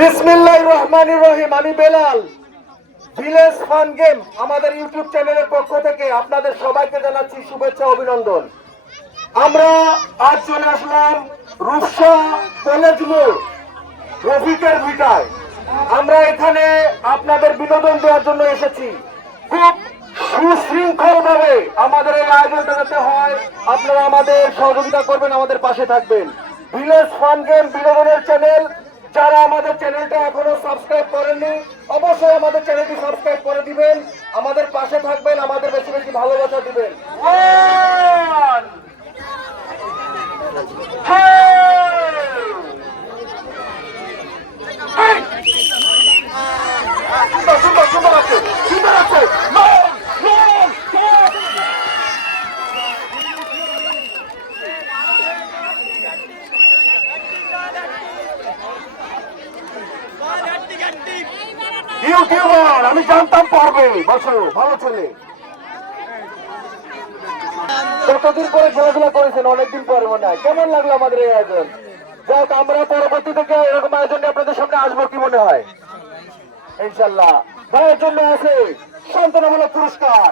বিসমিল্লাহ রহমান রহিম, আমি বেলাল। ভিলেজ ফান গেম, আমাদের ইউটিউব চ্যানেলের পক্ষ থেকে আপনাদের সবাইকে জানাচ্ছি শুভেচ্ছা, অভিনন্দন। আমরা আজ চলে আসলাম রূপসা কলেজ মোড়, রফিকের ভিটায়। আমরা এখানে আপনাদের বিনোদন দেওয়ার জন্য এসেছি। খুব সুশৃঙ্খল ভাবে আমাদের এই আয়োজনটা যাতে হয়। আপনারা আমাদের সহযোগিতা করবেন, আমাদের পাশে থাকবেন। ভিলেজ ফান গেম বিনোদনের চ্যানেল যারা আমাদের চ্যানেলটা এখনও সাবস্ক্রাইব করেননি, অবশ্যই আমাদের চ্যানেলটি সাবস্ক্রাইব করে দিবেন। আমাদের পাশে থাকবেন, আমাদের বেশি বেশি ভালোবাসা দিবেন One, সুন্দর সুন্দর সুন্দর আছে সুন্দর আছে মান, মান, মান। ইউটিউবার আমি জানতাম পারবে বসো, ভালো ছেলে। কতদিন পরে খেলাধুলা করেছেন? অনেকদিন পরে মনে হয়। কেমন লাগল আমাদের এই আয়োজন? যাক আমরা পরবর্তী থেকে এরকম আয়োজন আপনাদের সামনে আসব, কি মনে হয়? ইনশাল্লাহ। ভাইয়ের জন্য আছে সান্ত্বনামূলক পুরস্কার।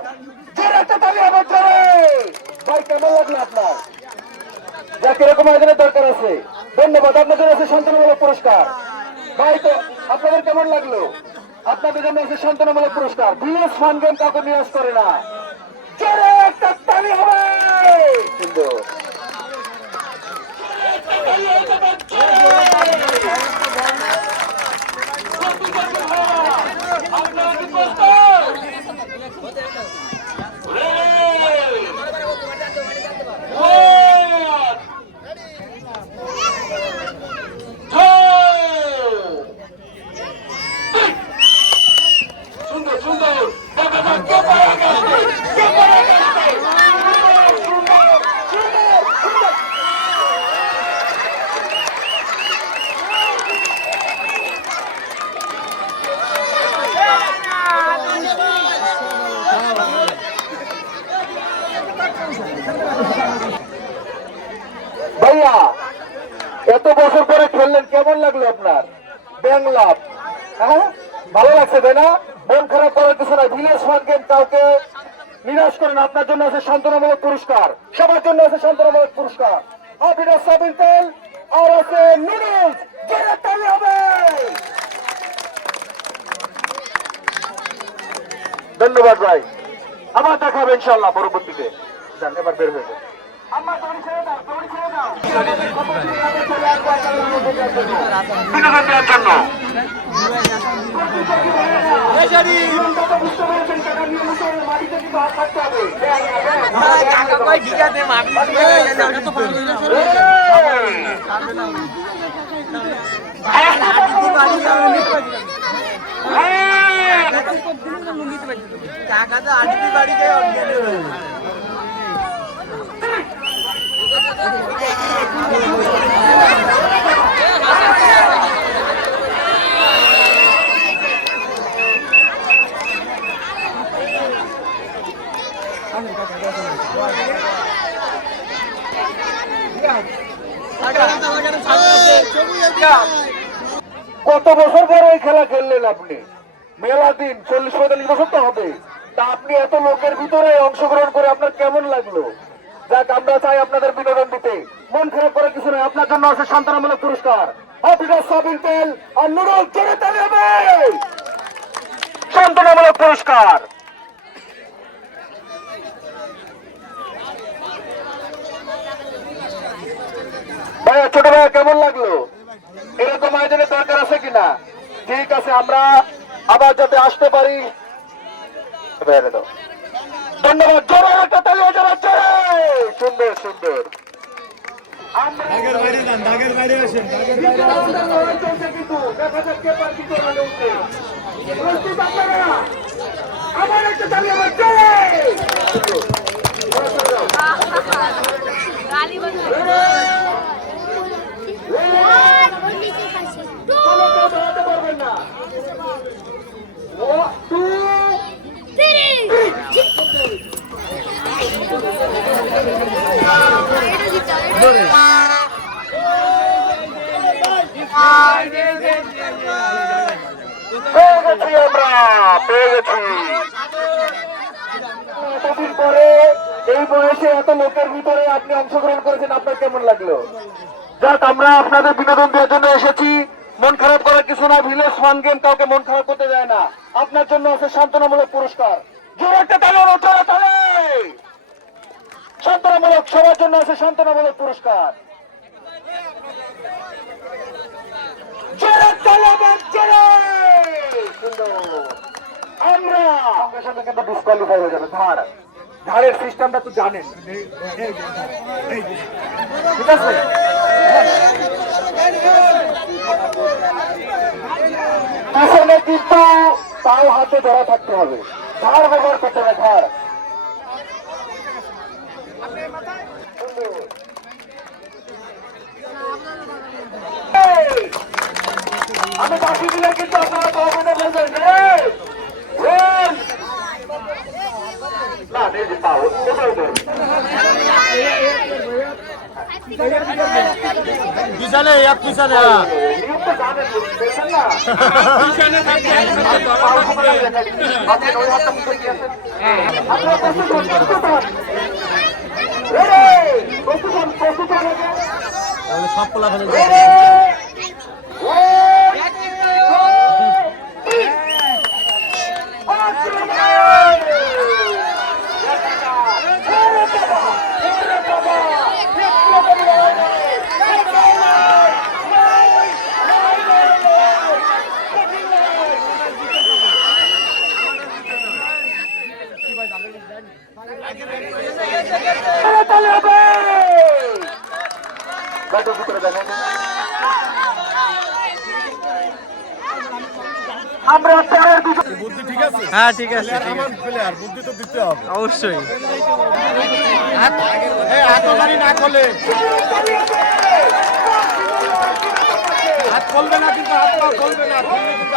ধন্যবাদ, আপনাদের আছে সান্ত্বনামূলক পুরস্কার। ভাই, তো আপনাদের কেমন লাগল? আপনাদের জন্য আছে সান্ত্বনামূলক পুরস্কার। বিএস ফান গেম কাউকে নিরাশ করে না। জোরে একটা তালি হবে! সুন্দর সুন্দর দেখা যাক কে পারে গেছে কে পারে গেছে সুন্দর সুন্দর সুন্দর ভাইয়া এত খেললেন কেমন লাগল আপনার? ব্যাং লাভ। হ্যাঁ? ভালো লাগছে, তাই না? মন খারাপ করার কিছু না ভিলেজ ফান কাউকে নিরাশ করেন আপনার জন্য আছে সান্ত্বনামূলক পুরস্কার। সবার জন্য আছে সান্ত্বনামূলক পুরস্কার। হাফিনা সাবিন তেল আর আছে নুডলস। জোরে তালি হবে! ধন্যবাদ ভাই। আবার দেখা হবে ইনশাল্লাহ পরবর্তীতে। যান, এবার বের হয়ে বিনোদন দেওয়ার জন্য টাকা তো আজকে বাড়িতে অজ্ঞান হয়ে কত বছর পরে এই খেলা খেললেন আপনি? মেলা দিন, চল্লিশ পঁয়তাল্লিশ বছর তো হবে। তা আপনি এত লোকের ভিতরে অংশগ্রহণ করে আপনার কেমন লাগল? যাক, আমরা চাই আপনাদের বিনোদন দিতে। মন খারাপ করার কিছু নয়, আপনার জন্য আছে সান্ত্বনামূলক পুরস্কার। হাফিজার সাবিন তেল আর নুরুল জোরে তালি হবে! সান্ত্বনামূলক পুরস্কার। ভাইয়া, ছোট ভাইয়া, কেমন লাগল? এরকম আয়োজনের দরকার আছে কিনা? ঠিক আছে, আমরা আবার যাতে আসতে পারি। দাও ধন্যবাদ জোরে একটা তালি জোরে জোরে! সুন্দর সুন্দর। আমরা একটা তালি আমার দাগের বাইরে আসেন দাগের দ্বিতীয় রাউন্ডের লড়াই চলছে কিন্তু দেখা যাক কে পার দ্বিতীয় রাউন্ডে উঠে প্রস্তুত আপনারা আবার একটা তালি আবার জোরে গালি বন্ধ কোনো কেউ দাঁড়াতে পারবেন না ও টু Three. গেছি আমরা পেয়ে গেছি এতদিন পরে এই বয়সে এত লোকের ভিতরে আপনি অংশগ্রহণ করেছেন আপনার কেমন লাগল? যাক আমরা আপনাদের বিনোদন দেওয়ার জন্য এসেছি। মন খারাপ করার কিছু না ভিলেজ ফান গেম কাউকে মন খারাপ করতে যায় না। আপনার জন্য আছে সান্ত্বনামূলক পুরস্কার। জোরে একটা তালে ওরা তালে সান্ত্বনামূলক সবার জন্য আছে সান্ত্বনামূলক পুরস্কার। আমরা সঙ্গে সঙ্গে কিন্তু ডিসকোয়ালিফাই হয়ে যাবে ধার। ধারের সিস্টেমটা তো জানেন। ঠিক আছে? পিছনে কিন্তু তাও হাতে ধরা থাকতে হবে। ধার ব্যবহার করতে হবে, ধার। আমি বাকি দিলে কিন্তু আপনারা পাবেন না বলবেন এই! এই! পিছনে এক হন প্রস্তুত হন সব পোলা ফেলে Ready! One, two, three. তালে হবে গাড়ির ভিতরে দেখেন আমরা চারের ভিতরে বুদ্ধি ঠিক আছে হ্যাঁ ঠিক আছে অবশ্যই না করলে হাত না কিন্তু হাত পা চলবে না কিন্তু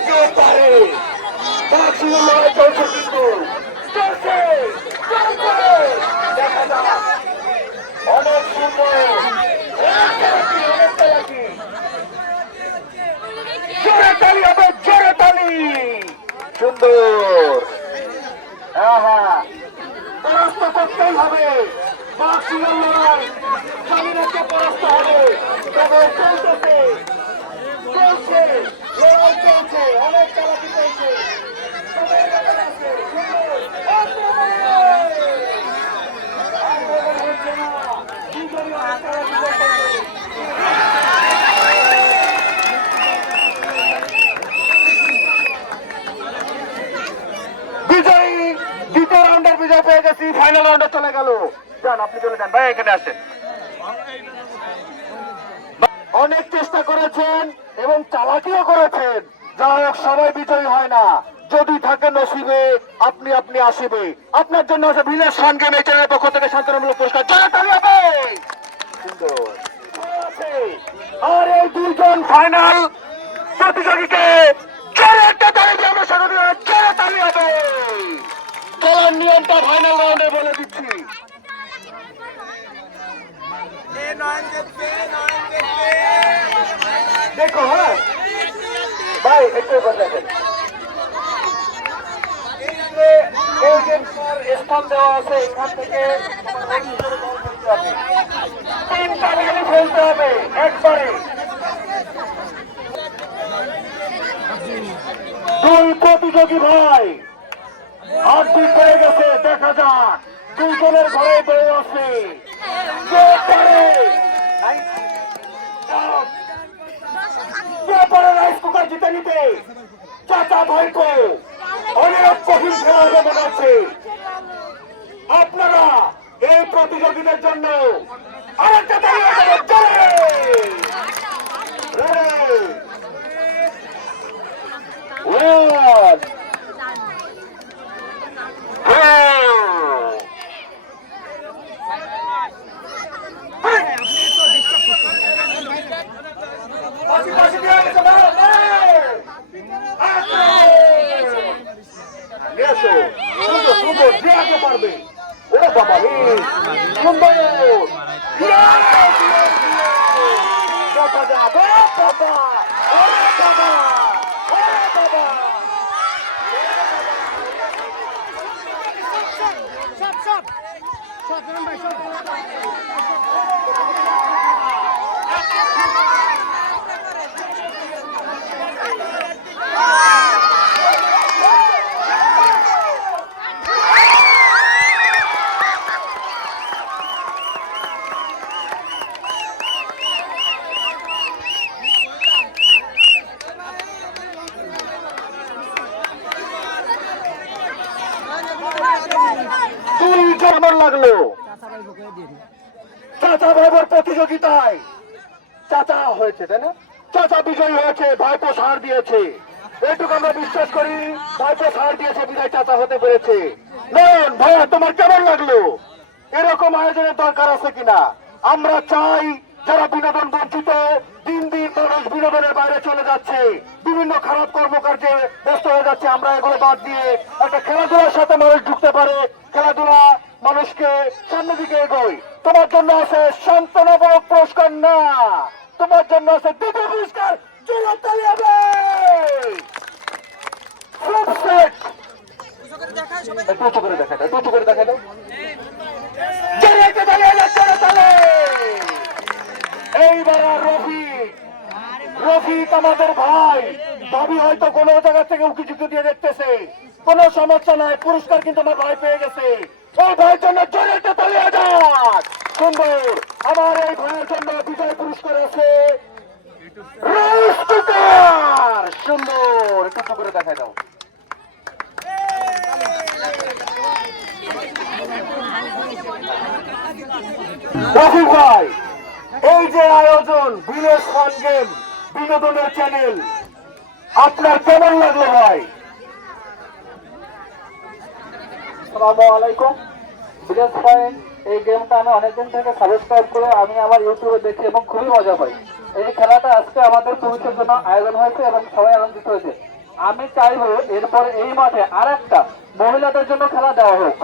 কে পারে বাকি লড়াই চলছে কিন্তু চলছে চলছে দেখা যাক অনেক সুন্দর অনেক চালাকি, অনেক চালাকি। জোরে তালি হবে জোরে তালি সুন্দর আহা পরাস্ত করতেই হবে। জামিনাকে পরাস্ত হবে। তবে চলতেছে। চলছে। লড়াই চলছে। অনেক চালাকি চলছে সময় লেগে আছে, সুন্দর, আক্রমণ! আক্রমণ হচ্ছে না, দুজনই অনেক চালাকি করতেছে। বিজয়ী দ্বিতীয় রাউন্ডের বিজয় পেয়ে গেছি ফাইনাল রাউন্ডে চলে গেল যান আপনি চলে যান ভাই, এখানে আসেন। অনেক চেষ্টা করেছেন এবং চালাকিও করেছেন। যাই হোক, সবাই বিজয়ী হয় না। যদি থাকে নসিবে, আপনি আপনি আসিবে। আপনার জন্য আছে ভিলেজ ফান গেম পক্ষ থেকে শান্তনামূলক পুরস্কার। জয় হবে আর এই দুইজন ফাইনাল প্রতিযোগীকে জোরে একটা তালি দিয়ে আমরা স্বাগত। জোরে তালি হবে চলার নিয়মটা ফাইনাল রাউন্ডে বলে দিচ্ছি। দেখো হ্যাঁ? ভাই, একটু দেখেন। স্থান দেওয়া আছে, এখান থেকে তিনটা গাড়ি ফেলতে হবে, একবারে। দুই প্রতিযোগী ভাই আর দুই পেয়ে গেছে, দেখা যাক। দুইজনের ঘরে বউ আছে। কে পারে রাইস কুকার জিতে নিতে। চাচা ভাইকো অনেক কঠিন খেলা হবে মনে হচ্ছে আপনারা এই প্রতিযোগীদের জন্য আরেকটা তালি বাজাবো জোরে One, two. পাশে পাশে দিয়ে গেছে ভালো এসো সুন্দর সুন্দর যে আগে পারবে ওরে বাবা রে। সুন্দর যাক। ও বাবা। ওরে বাবা। ওরে বাবা। তুই কেমন চাচা ভাইবোর প্রতিযোগিতায় চাচা হয়েছে, তাই না? চাচা বিজয়ী হয়েছে, ভাইপো সার দিয়েছে। এটুকু আমরা বিশ্বাস করি, ভাইপো সার দিয়েছে বিজয় চাচা হতে পেরেছে। নয়ন ভাইয়া, তোমার কেমন লাগল? এরকম আয়োজনের দরকার আছে কিনা? আমরা চাই যারা বিনোদন বঞ্চিত, দিন দিন মানুষ বিনোদনের বাইরে চলে যাচ্ছে। বিভিন্ন খারাপ কর্মকার্যে ব্যস্ত হয়ে যাচ্ছে। আমরা এগুলো বাদ দিয়ে একটা খেলাধুলার সাথে মানুষ ঢুকতে পারে। খেলাধুলা মানুষকে সামনের দিকে এগোয়। তোমার জন্য আছে শান্তনামূলক পুরস্কার না। তোমার জন্য আছে দ্বিতীয় পুরস্কার জোরে তালি হবে। Flip set। একটু উঁচু করে দেখা দেখা। এইবার আর রফিক। রফিক আমাদের ভাই। ভাবি হয়তো কোনো জায়গা থেকে উকি দিয়ে দেখতেছে। কোনো সমস্যা নাই, পুরস্কার কিন্তু আমার ভাই পেয়ে গেছে। ওই ভাইয়ের জন্য জোরে একটা যাক সুন্দর। আমার এই ভাইয়ের জন্য বিজয় পুরস্কার আছে। সুন্দর। একটু করে দেখা দাও। রফিক ভাই। এই যে আয়োজন ফান গেম বিনোদনের চ্যানেল আপনার কেমন লাগল ভাই? আসসালামু আলাইকুম। এই গেমটা আমি অনেকদিন থেকে সাবস্ক্রাইব করে আমি আমার ইউটিউবে দেখি এবং খুবই মজা পাই। এই খেলাটা আজকে আমাদের পুরুষের জন্য আয়োজন হয়েছে এবং সবাই আনন্দিত হয়েছে। আমি চাইব এরপরে এই মাঠে আর একটা মহিলাদের জন্য খেলা দেওয়া হোক?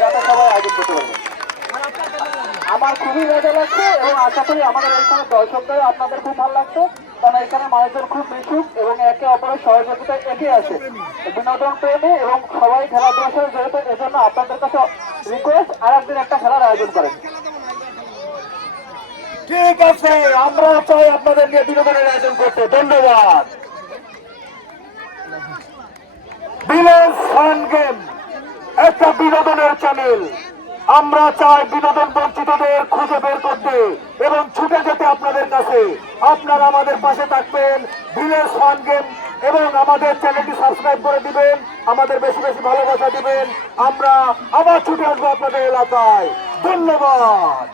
যাতে সবাই আয়োজন করতে পারবে আমার খুবই মজা লাগছে এবং আশা করি আমাদের এখানে দর্শকদের আপনাদের খুব ভালো লাগছে। কারণ এখানে মানুষজন খুব মিশুক এবং একে অপরের সহযোগিতায় এগিয়ে আছে বিনোদন প্রেমী এবং সবাই খেলাধুলার সাথে জড়িত, এজন্য আপনাদের কাছে রিকোয়েস্ট আর একদিন একটা খেলার আয়োজন করেন। ঠিক আছে, আমরা চাই আপনাদের নিয়ে বিনোদনের আয়োজন করতে। ধন্যবাদ। বিলেস ফান গেম একটা বিনোদনের চ্যানেল আমরা চাই বিনোদন বঞ্চিতদের খুঁজে বের করতে এবং ছুটে যেতে আপনাদের কাছে। আপনারা আমাদের পাশে থাকবেন ভিলেজ ফান গেম এবং আমাদের চ্যানেলটি সাবস্ক্রাইব করে দিবেন, আমাদের বেশি বেশি ভালোবাসা দিবেন। আমরা আবার ছুটে আসব আপনাদের এলাকায়। ধন্যবাদ!